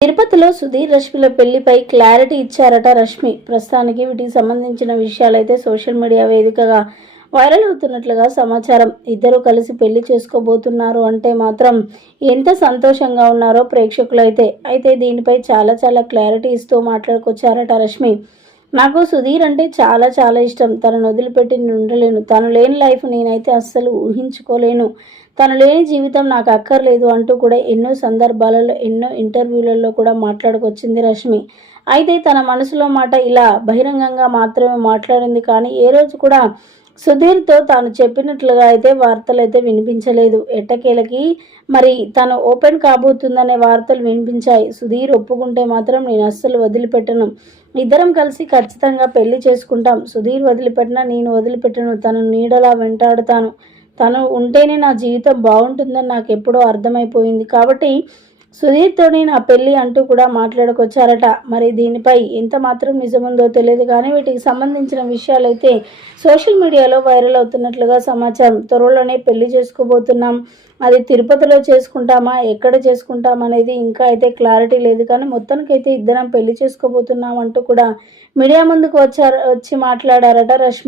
తిరుపతిలో సుధీర్ రష్మిల పెళ్ళిపై క్లారిటీ ఇచ్చారట రష్మి. ప్రస్తుతానికి వీటికి సంబంధించిన విషయాలైతే సోషల్ మీడియా వేదికగా వైరల్ అవుతున్నట్లుగా సమాచారం. ఇద్దరు కలిసి పెళ్ళి చేసుకోబోతున్నారు అంటే మాత్రం ఎంత సంతోషంగా ఉన్నారో ప్రేక్షకులు అయితే అయితే దీనిపై చాలా చాలా క్లారిటీ ఇస్తూ మాట్లాడుకొచ్చారట రష్మి. నాకు సుధీర్ అంటే చాలా చాలా ఇష్టం. తనను వదిలిపెట్టి నేను ఉండలేను. తను లేని లైఫ్ నేనైతే అస్సలు ఊహించుకోలేను. తను లేని జీవితం నాకు అక్కర్లేదు అంటూ కూడా ఎన్నో సందర్భాలలో ఎన్నో ఇంటర్వ్యూలలో కూడా మాట్లాడుకొచ్చింది రష్మి. అయితే తన మనసులో మాట ఇలా బహిరంగంగా మాత్రమే మాట్లాడింది కానీ ఏ రోజు కూడా సుధీర్తో తాను చెప్పినట్లుగా అయితే వార్తలు అయితే వినిపించలేదు. ఎట్టకేలకి మరి తను ఓపెన్ కాబోతుందనే వార్తలు వినిపించాయి. సుధీర్ ఒప్పుకుంటే మాత్రం నేను అస్సలు వదిలిపెట్టను. ఇద్దరం కలిసి ఖచ్చితంగా పెళ్ళి చేసుకుంటాం. సుధీర్ వదిలిపెట్టినా నేను వదిలిపెట్టను. తను నీడలా వెంటాడుతాను. తను ఉంటేనే నా జీవితం బాగుంటుందని నాకు ఎప్పుడో అర్థమైపోయింది. కాబట్టి సుధీర్తోనే నా పెళ్ళి అంటూ కూడా మాట్లాడుకొచ్చారట. మరి దీనిపై ఎంత మాత్రం నిజముందో తెలియదు కానీ వీటికి సంబంధించిన విషయాలైతే సోషల్ మీడియాలో వైరల్ అవుతున్నట్లుగా సమాచారం. త్వరలోనే పెళ్ళి చేసుకోబోతున్నాం. అది తిరుపతిలో చేసుకుంటామా? ఎక్కడ చేసుకుంటాం అనేది ఇంకా అయితే క్లారిటీ లేదు కానీ మొత్తానికైతే ఇద్దరం పెళ్ళి చేసుకోబోతున్నాం అంటూ కూడా మీడియా ముందుకు వచ్చారు వచ్చి మాట్లాడారట రష్మి.